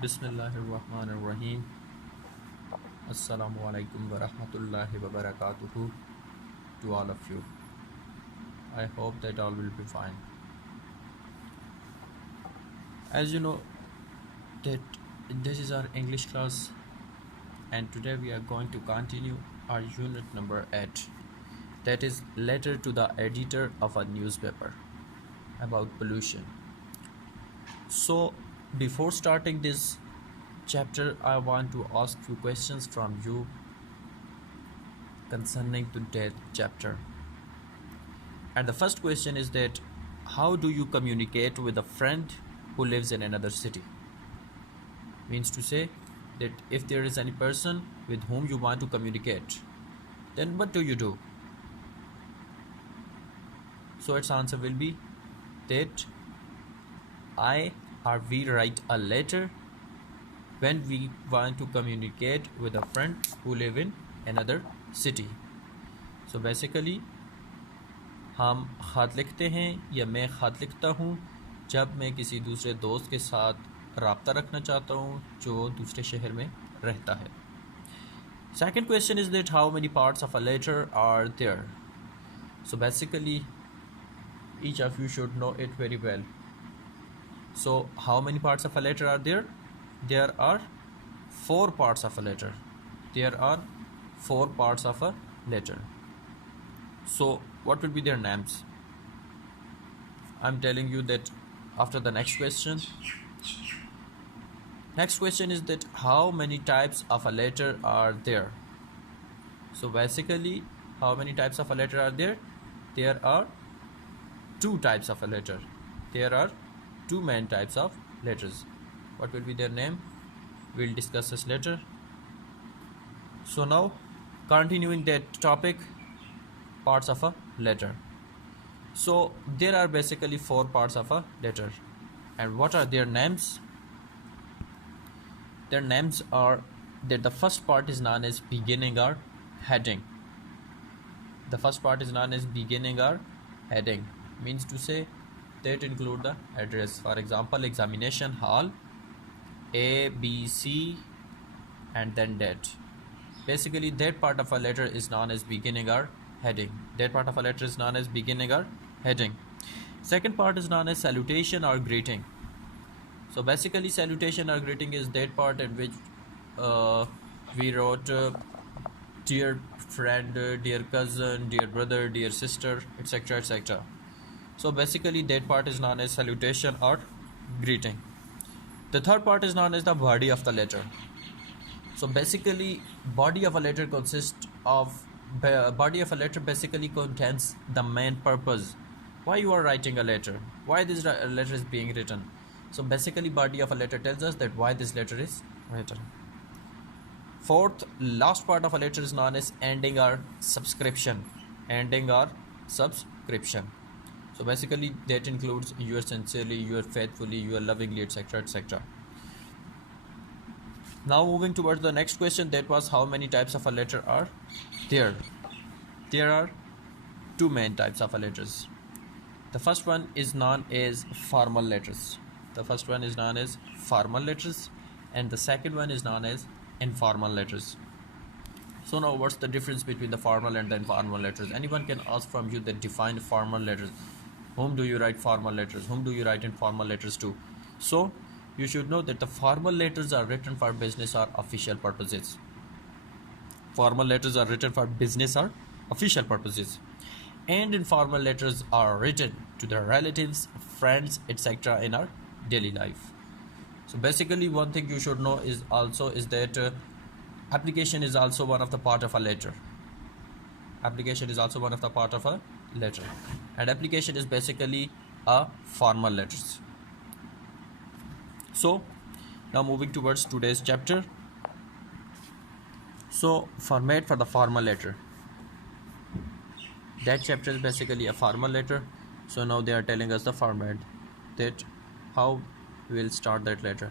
Bismillahirrahmanirrahim. Assalamu alaikum wa rahmatullahi wa barakatuhu to all of you. I hope that all will be fine. As you know that this is our English class and today we are going to continue our unit number 8, that is letter to the editor of a newspaper about pollution. So before starting this chapter, I want to ask few questions from you concerning to that chapter. And the first question is that how do you communicate with a friend who lives in another city? Means to say that if there is any person with whom you want to communicate, then what do you do? So its answer will be that we write a letter when we want to communicate with a friend who live in another city. So basically हम ख़त लिखते हैं या मैं ख़त लिखता हूँ जब मैं किसी दूसरे दोस्त के साथ रब्ता रखना चाहता हूँ जो दूसरे शहर में रहता है. Second question is that how many parts of a letter are there? So basically each of you should know it very well. So how many parts of a letter are there? There are 4 parts of a letter. There are 4 parts of a letter. So what will be their names? I'm telling you that after the next question. Next question is that how many types of a letter are there? So basically how many types of a letter are there? There are 2 types of a letter. There are 2 main types of letters. What will be their name? We'll discuss this later. So now continuing that topic, parts of a letter. So there are basically 4 parts of a letter. And what are their names? Their names are that the first part is known as beginning or heading. The first part is known as beginning or heading. Means to say that include the address. For example, examination hall, A, B, C, and then date. Basically that part of a letter is known as beginning or heading. That part of a letter is known as beginning or heading. Second part is known as salutation or greeting. So basically salutation or greeting is that part in which we wrote dear friend, dear cousin, dear brother, dear sister, etc, etc. So basically that part is known as salutation or greeting. The third part is known as the body of the letter. So basically body of a letter basically contains the main purpose. Why you are writing a letter? Why this letter is being written? So basically body of a letter tells us that why this letter is written. Fourth, last part of a letter is known as ending or subscription. Ending or subscription. So basically that includes you are sincerely, you are faithfully, you are lovingly, etc, etc. Now moving towards the next question, that was how many types of a letter are there? There are 2 main types of a letters. The first one is known as formal letters. The first one is known as formal letters and the second one is known as informal letters. So now what's the difference between the formal and the informal letters? Anyone can ask from you that define formal letters. Whom do you write formal letters? Whom do you write informal letters to? So you should know that the formal letters are written for business or official purposes. Formal letters are written for business or official purposes. And informal letters are written to the relatives, friends, etc. in our daily life. So basically one thing you should know is that application is also one of the part of a letter. Application is also one of the part of a letter. And application is basically a formal letters. So now moving towards today's chapter. So format for the formal letter. That chapter is basically a formal letter. So now they are telling us the format, that how we will start that letter.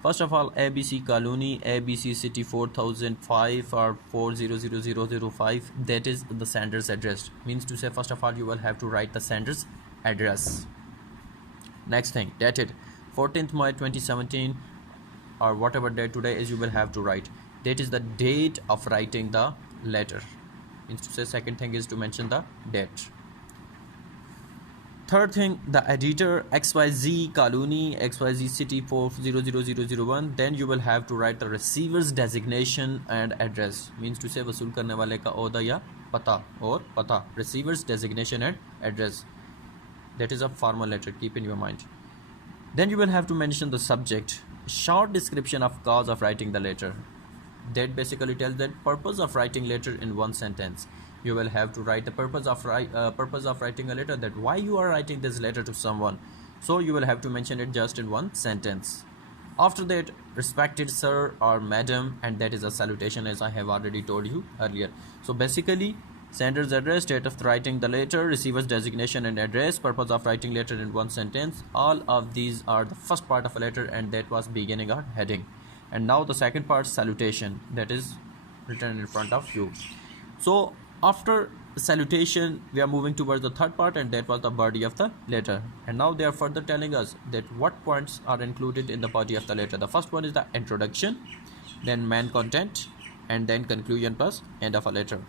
First of all, ABC Colony, ABC City 4005 or 400005, that is the sender's address. Means to say first of all you will have to write the sender's address. Next thing, dated 14th May 2017 or whatever day today is, you will have to write. That is the date of writing the letter. Means to say, second thing is to mention the date. Third thing, the editor XYZ Colony XYZ City 400001. Then you will have to write the receiver's designation and address. Means to say, वसूल करने वाले का ओहदा या पता और पता. Receiver's designation and address. That is a formal letter. Keep in your mind. Then you will have to mention the subject. Short description of cause of writing the letter. That basically tells the purpose of writing letter in one sentence. You will have to write the purpose of writing a letter, that why you are writing this letter to someone. So you will have to mention it just in one sentence. After that, respected sir or madam, and that is a salutation, as I have already told you earlier. So basically, sender's address, date of writing the letter, receiver's designation and address, purpose of writing letter in one sentence. All of these are the first part of a letter, and that was beginning or heading. And now the second part, salutation, that is written in front of you. So after salutation, we are moving towards the third part, and that was the body of the letter. And now they are further telling us that what points are included in the body of the letter. The first one is the introduction, then main content, and then conclusion plus end of a letter.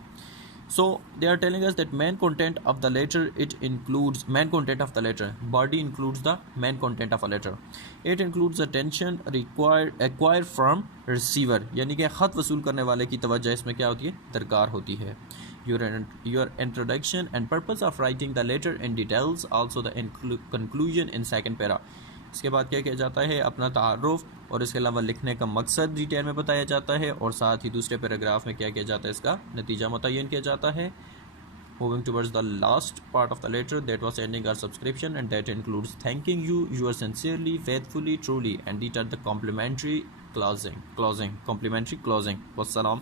So they are telling us that main content of the letter, it includes main content of the letter. Body includes the main content of a letter. It includes attention acquired from receiver, यानी कि खत वसूल करने वाले की तवज्जो इसमें क्या होती है, दरकार होती है. Your introduction and purpose of writing the letter in details, also the conclusion in second para. इसके बाद क्या किया जाता है, अपना तारुफ, और इसके अलावा लिखने का मकसद डिटेल में बताया जाता है, और साथ ही दूसरे पैराग्राफ में क्या किया जाता है, इसका नतीजा मुतय्यन किया जाता है. Moving towards the last part of the letter, that was ending our subscription, and that includes thanking you, yours sincerely, faithfully, truly, and it are the complimentary closing. Wassalam.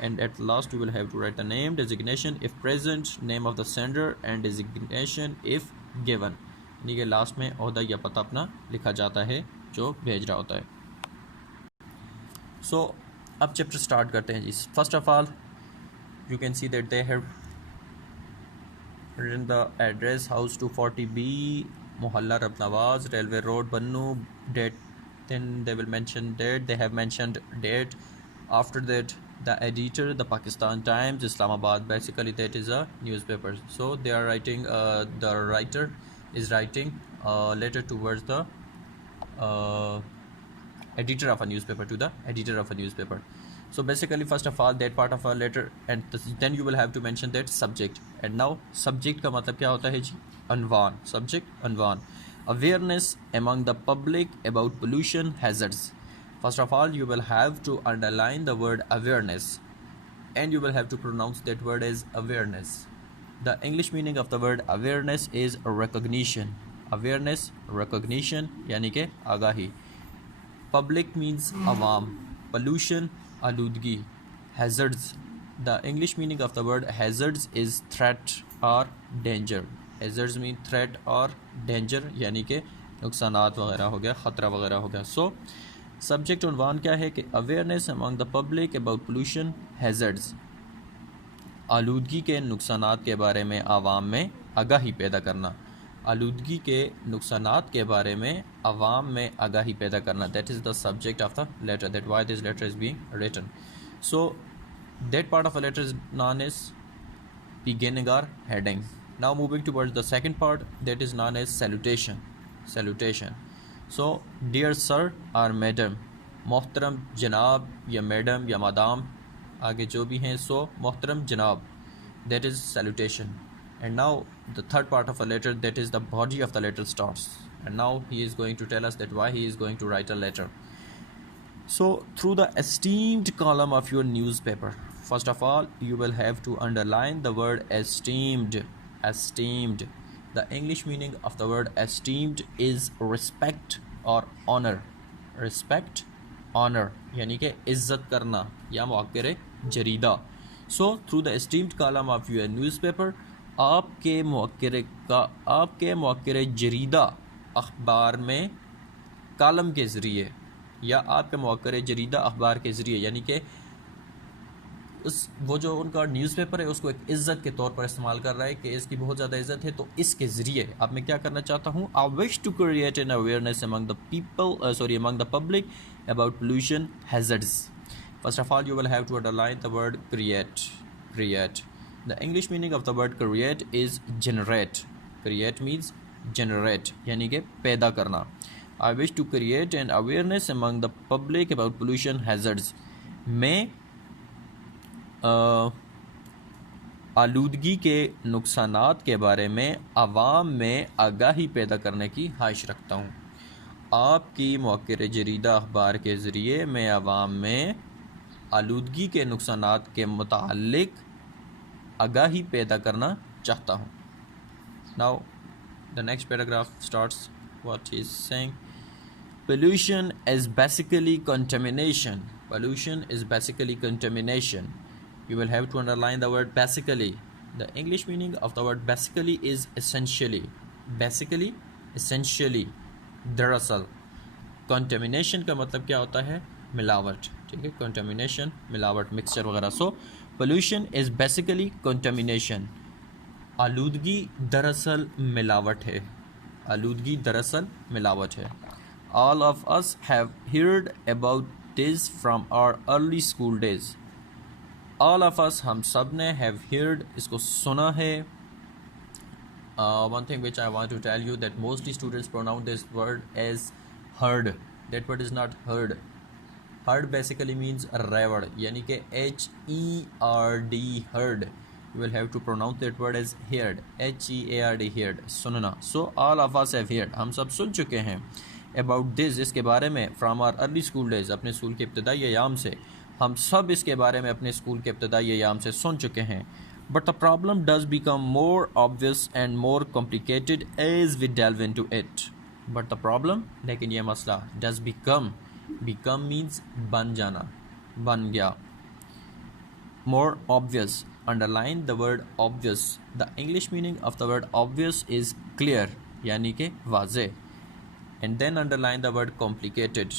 And at last we will have to write the name, designation if present, name of the sender, and designation if given. यानी कि last में ओहदा या पता अपना लिखा जाता है जो भेज रहा होता है. सो अब चैप्टर स्टार्ट करते हैं जी. First of all you can see that they have written the address, house 240B, Mohalla Rabnawaz, railway road Bannu, date. Then they will mention date. They have mentioned date. After that, the editor, the Pakistan Times, Islamabad. Basically, that is a newspaper. So they are writing. The writer is writing a letter towards the editor of a newspaper, to the editor of a newspaper. So basically, first of all, that part of a letter, and then you will have to mention that subject. And now subject का मतलब क्या होता है जी, अनवान. Subject, अनवान. Awareness among the public about pollution hazards. First of all, you will have to underline the word awareness, and you will have to pronounce that word as awareness. The English meaning of the word awareness is recognition. Awareness, recognition, यानी कि आगाही. Public means awam. Pollution, aludgi. Hazards. The English meaning of the word hazards is threat or danger. Hazards mean threat or danger, यानी कि नुकसानात वगैरह हो गया, ख़तरा वगैरह हो गया. So subject उन्वान क्या है कि awareness among the public about pollution hazards. आलूदगी के नुकसानात के बारे में आवाम में आगाही पैदा करना. आलूदगी के नुकसानात के बारे में आवाम में आगाही पैदा करना. That is the subject of the letter. That why this letter is being written. So that part of a letter is known as beginning or heading. Now moving towards the second part, that is known as salutation. Salutation. So dear sir or madam, मोहतरम जनाब या madam या madame, आगे जो भी हैं, सो मोहतरम जनाब, that is salutation. And now the third part of a letter, that is the body of the letter starts. And now he is going to tell us that why he is going to write a letter. So through the esteemed column of your newspaper, first of all, you will have to underline the word esteemed. Esteemed. The English meaning of the word esteemed is respect or honor. Respect, honor, यानी कि इज्जत करना या मुअक्किर जरीदा. So through the esteemed column of your newspaper, आपके मुअक्किर जरीदा अखबार में column के ज़रिए, या आपके मुअक्किर जरीदा अखबार के ज़रिए, यानी कि वो जो उनका न्यूज़पेपर है उसको एक इज़्ज़त के तौर पर इस्तेमाल कर रहा है कि इसकी बहुत ज़्यादा इज़्ज़त है, तो इसके ज़रिए अब मैं क्या करना चाहता हूँ, I wish to create an awareness among the people among the public about pollution hazards. First of all, you will have to underline the word create. Create. The English meaning of the word create is generate. Create means generate, यानी कि पैदा करना. I wish to create an awareness among the public about pollution hazards. मैं आलूदगी के नुकसानात के बारे में आवाम में आगाही पैदा करने की ख्वाहिश रखता हूँ. आपकी मौक़िर जरीदा अखबार के ज़रिए मैं आवाम में आलूदगी के नुकसानात के मुताल्लिक आगाही पैदा करना चाहता हूँ. Now the next paragraph starts what he is saying. Pollution is basically contamination. Pollution is basically contamination. You will have to underline the word basically. The English meaning of the word basically is essentially. Basically, essentially. दरअसल. Contamination का मतलब क्या होता है? मिलावट. ठीक है, contamination मिलावट मिक्सचर वगैरह. So pollution is basically contamination. आलूदगी दरअसल मिलावट है. आलूदगी दरअसल मिलावट है. All of us have heard about this from our early school days. All of us हम सब ने हैव हर्ड इसको सुना है. One thing which I want to tell you that mostly students pronounce this word as herd. That word is not herd. Herd basically means रेवड़, यानी कि HERD herd. You will have to pronounce that word as heard. HEARD heard, सुनना. So all of us have heard, हम सब सुन चुके हैं. About this, इसके बारे में. From our early school days, अपने स्कूल के इब्तदाई अयाम से. हम सब इसके बारे में अपने स्कूल के इब्तदाई अयाम से सुन चुके हैं. But the problem does become more obvious and more complicated as we delve into it. But the problem, लेकिन यह मसला, डज become means बन जाना, बन गया. more obvious, underline the word obvious. the English meaning of the word obvious is clear, यानी कि वाज़े. and then underline the word complicated.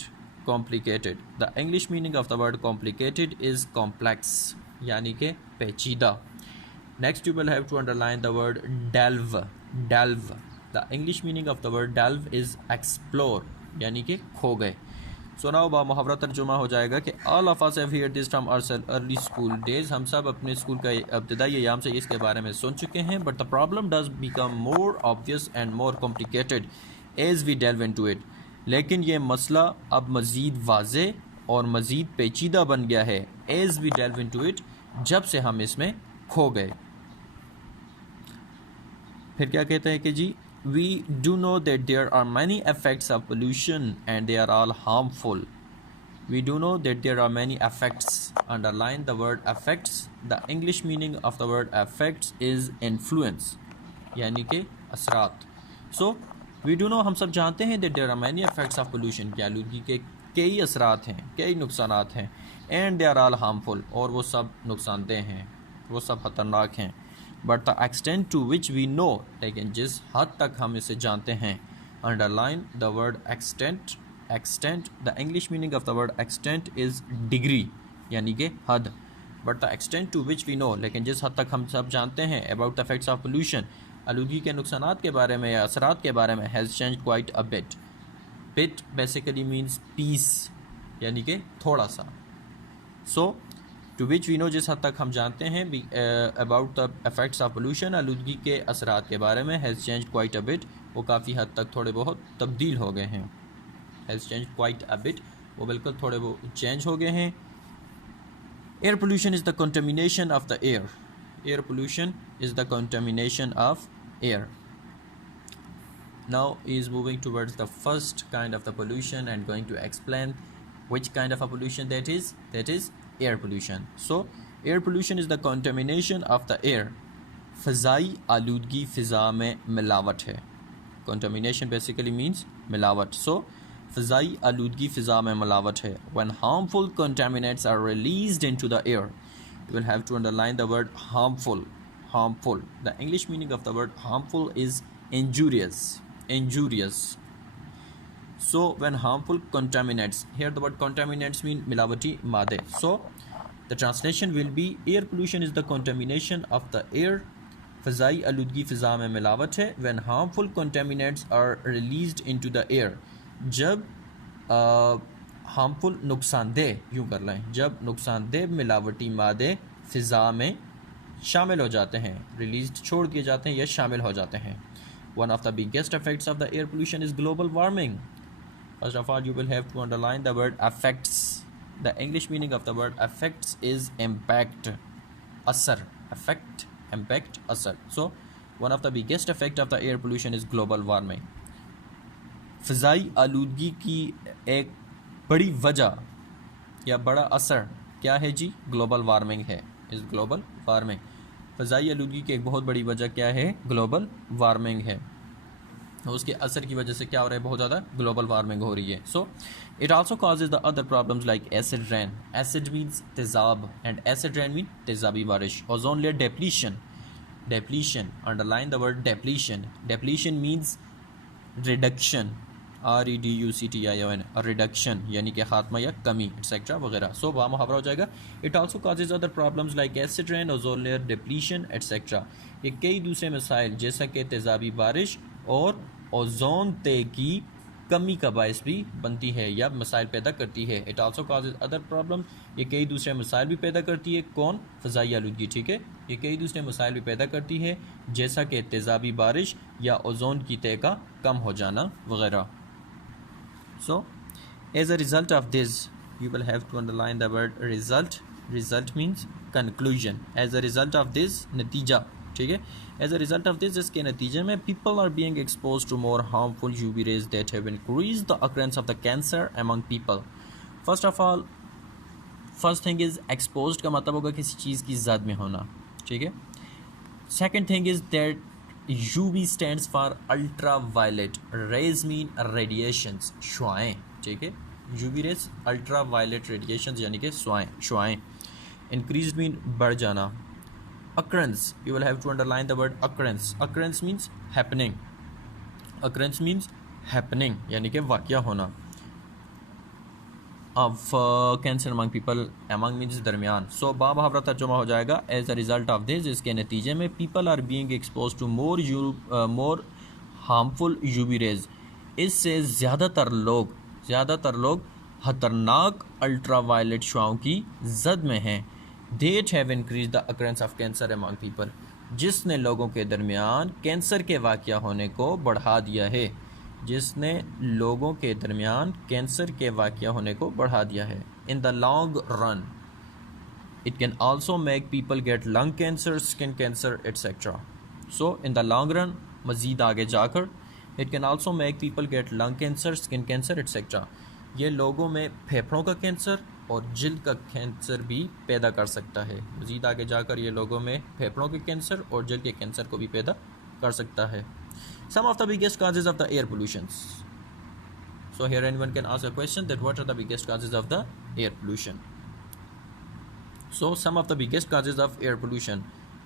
the English meaning of the word complicated is complex, यानी कि पेचीदा. next you will have to underline the word delve. the English meaning of the word delve is explore, यानी कि खो गए. So now बा मुहावरा तर्जुमा हो जाएगा कि all of us have heard this from our early school days. हम सब अपने स्कूल का इब्तदाई अयाम से इसके बारे में सुन चुके हैं. But the problem does become more obvious and more complicated as we delve into it. लेकिन ये मसला अब मज़ीद वाज़े और मज़ीद पेचीदा बन गया है. As we delve into it, जब से हम इसमें खो गए. फिर क्या कहते हैं कि जी, we do know that there are many effects of pollution and they are all harmful. We do know that there are many effects. Underline the word effects. The English meaning of the word effects is influence, यानी कि असरात. So we do know, हम सब जानते हैं that there are many effects of pollution, कि आलूदगी के कई असरात हैं, कई नुकसानात हैं. And they are all harmful, और वो सब नुकसानदेह हैं, वो सब ख़तरनाक हैं. But the extent to which we know, लेकिन जिस हद तक हम इसे जानते हैं. Underline the word extent. The English meaning of the word extent is degree, यानी कि हद. But the extent to which we know, लेकिन जिस हद तक हम सब जानते हैं. About the effects of pollution, आलूदगी के नुकसानात के बारे में या असरात के बारे में. Has change quite a bit. Bit basically means piece, यानी कि थोड़ा सा. So to which we know, जिस हद तक हम जानते हैं. About the effects of pollution, आलूदगी के असरात के बारे में. Has change quite a bit, वो काफ़ी हद तक थोड़े बहुत तब्दील हो गए हैं. Has change quite a bit, वो बिल्कुल थोड़े वो चेंज हो गए हैं. Air pollution is the contamination of the air. Air pollution is the contamination of air. Now he is moving towards the first kind of the pollution and going to explain which kind of a pollution that is air pollution. So air pollution is the contamination of the air. फ़ज़ाई आलूदगी फ़िज़ा में मिलावट है. Contamination basically means मिलावट. So फ़ज़ाई आलूदगी फ़िज़ा में मिलावट है. When harmful contaminants are released into the air, you will have to underline the word harmful. Harmful. The English meaning of the word harmful is injurious. Injurious. So when harmful contaminants, here the word contaminants mean मिलावटी मादे. So The translation will be air pollution is the contamination of the air. फ़ज़ाई आलूदगी फ़िज़ा में मिलावट है when harmful contaminants are released into the air. जब harmful नुकसानदेह यूँ कर लें, जब नुकसानदेह मिलावटी मादे फ़िज़ा में शामिल हो जाते हैं, रिलीज छोड़ दिए जाते हैं या शामिल हो जाते हैं. One of the biggest effects of the air pollution is global warming. First of all, you will have to underline the word affects. The English meaning of the word affects is impact. Asar. Affect, impact, asar. So, one of the biggest effect of the air pollution is global warming. फ़िज़ाई आलूदगी की एक बड़ी वजह या बड़ा असर क्या है जी? ग्लोबल वार्मिंग है. इस ग्लोबल वार्मिंग फ़िज़ाई आलूदगी की एक बहुत बड़ी वजह क्या है? ग्लोबल वार्मिंग है. उसके असर की वजह से क्या हो रहा है? बहुत ज़्यादा ग्लोबल वार्मिंग हो रही है. So it also causes the other problems like acid rain. Acid means तेज़ाब एंड एसिड रेन मीन तेज़ाबी बारिश. Ozone layer depletion. Depletion, underline the word depletion. Depletion means reduction, REDUCTION, reduction यानी कि खात्मा या कमी एक्सेट्रा वगैरह. सो वहाँ मुहावरा हो जाएगा. It also causes other problems like acid rain, ozone layer depletion etcetera. ये कई दूसरे मसाइल जैसा कि तेज़ाबी बारिश और ओजोन तय की कमी का बायस भी बनती है या मसाइल पैदा करती है. It also causes other problem. ये कई दूसरे मसाइल भी पैदा करती है. कौन? फ़िज़ाई आलूदगी. ठीक है, ये कई दूसरे मसाइल भी पैदा करती है जैसा कि तेज़ाबी बारिश या ओजोन की तय का कम हो जाना वगैरह. So, as a result of this, you will have to underline the word result. Result means conclusion. As a result of this, नतीजा. ठीक है, as a result of this, इसके नतीजे में people are being exposed to more harmful UV rays that have increased the occurrence of the cancer among people. First of all, first thing is exposed का मतलब होगा किसी चीज़ की ज़द में होना. ठीक है. Second thing is that UV stands for ultraviolet. Rays mean radiations. शुआएँ. ठीक है, UV rays ultraviolet radiations यानी कि शुआएँ. Increased mean बढ़ जाना. Occurrence, you will have to underline the word occurrence. Occurrence means happening. Occurrence means happening यानी कि वाक़या होना. of cancer among people. among means दरमियान. so मुहावरा तर्जुमा हो जाएगा as a result of this. इसके नतीजे में people are being exposed to more harmful UV rays. इससे ज़्यादातर लोग खतरनाक अल्ट्रावायलेट शुआओं की जद में हैं. that have increased the occurrence of cancer among people. जिसने लोगों के दरमियान कैंसर के वाक़या होने को बढ़ा दिया है. जिसने लोगों के दरमियान कैंसर के वाक़या होने को बढ़ा दिया है. In the long run it can also make people get lung cancer, skin cancer etcetera. So in the long run, मज़ीद आगे जाकर, it can also make people get lung cancer, skin cancer etcetera. ये लोगों में फेफड़ों का cancer और जिल्द का कैंसर भी पैदा कर सकता है. मज़ीद आगे जाकर ये लोगों में फेफड़ों के कैंसर और जिल्द के कैंसर को भी पैदा कर सकता है. Some of the biggest causes of the air pollutions. So here anyone can ask a question that what are the biggest causes of the air pollution. So some of the biggest causes of air pollution.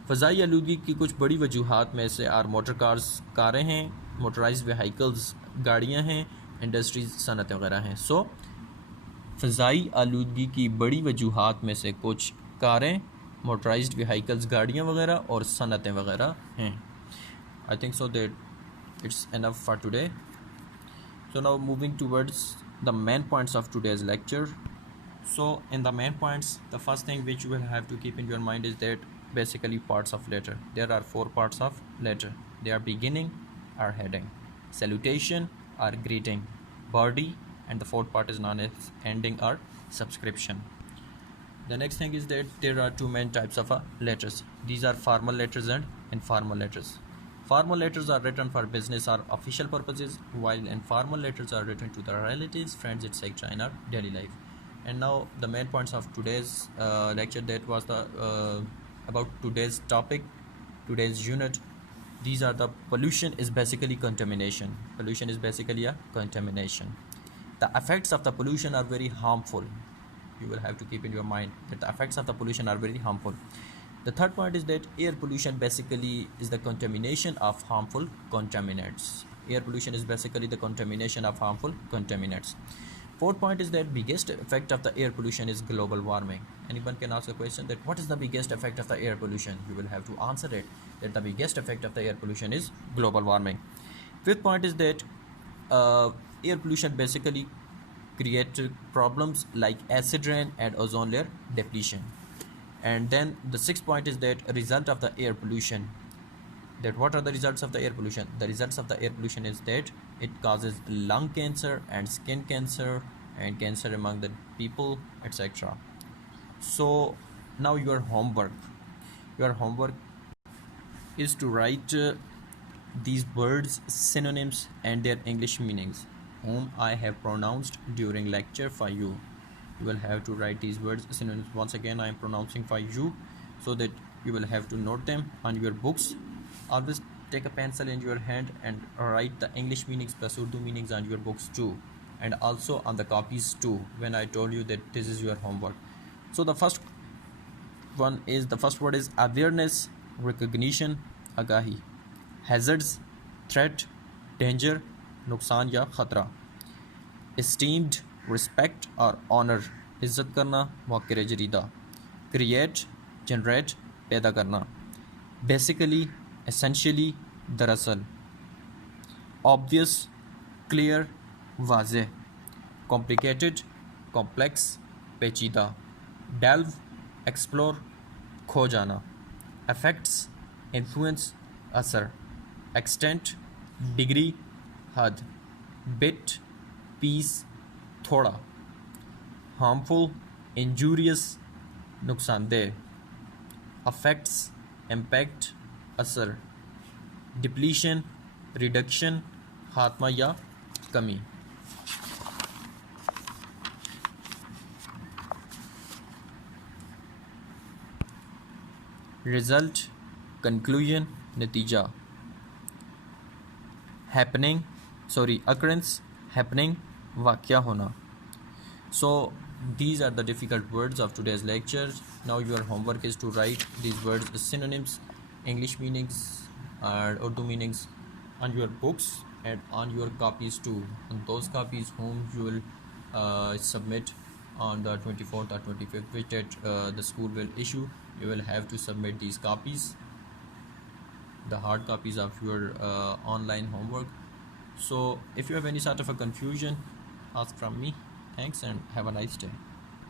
फ़ज़ाई आलूदगी की कुछ बड़ी वजूहात में से are motor cars, कारें हैं, motorised vehicles गाड़ियां हैं, इंडस्ट्रीज सनतें वगैरह हैं. सो फ़ज़ाई आलूदगी की बड़ी वजूहात में से कुछ कारें, मोटराइज्ड व्हीकल्स गाड़ियां वगैरह और सनतें वगैरह हैं. I think so that it's enough for today. So now moving towards the main points of today's lecture. So in the main points, the first thing which you will have to keep in your mind is that basically parts of letter. There are 4 parts of letter. They are beginning or heading, salutation or greeting, body, and the 4th part is known as ending or subscription. The next thing is that there are 2 main types of letters. These are formal letters and informal letters. Formal letters are written for business or official purposes, while informal letters are written to the relatives, friends, etc. in our daily life. And now the main points of today's lecture, that was the about today's topic, today's unit. These are the pollution is basically contamination. Pollution is basically a contamination. The effects of the pollution are very harmful. You will have to keep in your mind that the effects of the pollution are very harmful. The third point is that air pollution basically is the contamination of harmful contaminants. Air pollution is basically the contamination of harmful contaminants. Fourth point is that biggest effect of the air pollution is global warming. Anyone can ask a question that what is the biggest effect of the air pollution? You will have to answer it that the biggest effect of the air pollution is global warming. Fifth point is that air pollution basically create problems like acid rain and ozone layer depletion. And then the sixth point is that a result of the air pollution, that what are the results of the air pollution? The results of the air pollution is that it causes lung cancer and skin cancer and cancer among the people, etc. So now your homework is to write these words, synonyms and their English meanings whom I have pronounced during lecture for you. You will have to write these words, synonyms. Once again I am pronouncing for you so that you will have to note them on your books. Always take a pencil in your hand and write the English meanings plus Urdu meanings on your books too, and also on the copies too when I told you that this is your homework. So the first word is awareness, recognition, agahi. Hazards, threat, danger, नुकसान या खतरा. Esteemed, respect और honor, इज्जत करना, मौक़िर जरीदा. Create, generate, पैदा करना. Basically, essentially, दरअसल. Obvious, clear, वाज़ेह. Complicated, complex, पेचीदा. Delve, explore, खो जाना. Effects, influence, असर. Extent, degree, हद. Bit, piece, थोड़ा. Harmful, injurious, नुकसानदेह. Effects, impact, असर. Depletion, reduction, खात्मा या कमी. Result, conclusion, नतीजा. Occurrence, happening, वाक़या होना. So these are the difficult words of today's lecture. Now your homework is to write these words, synonyms, English meanings and Urdu meanings on your books and on your copies too. On those copies whom you will submit on the 24th or 25th, which date the school will issue, you will have to submit these copies, the hard copies of your online homework. So if you have any sort of a confusion, ask from me. Thanks and have a nice day.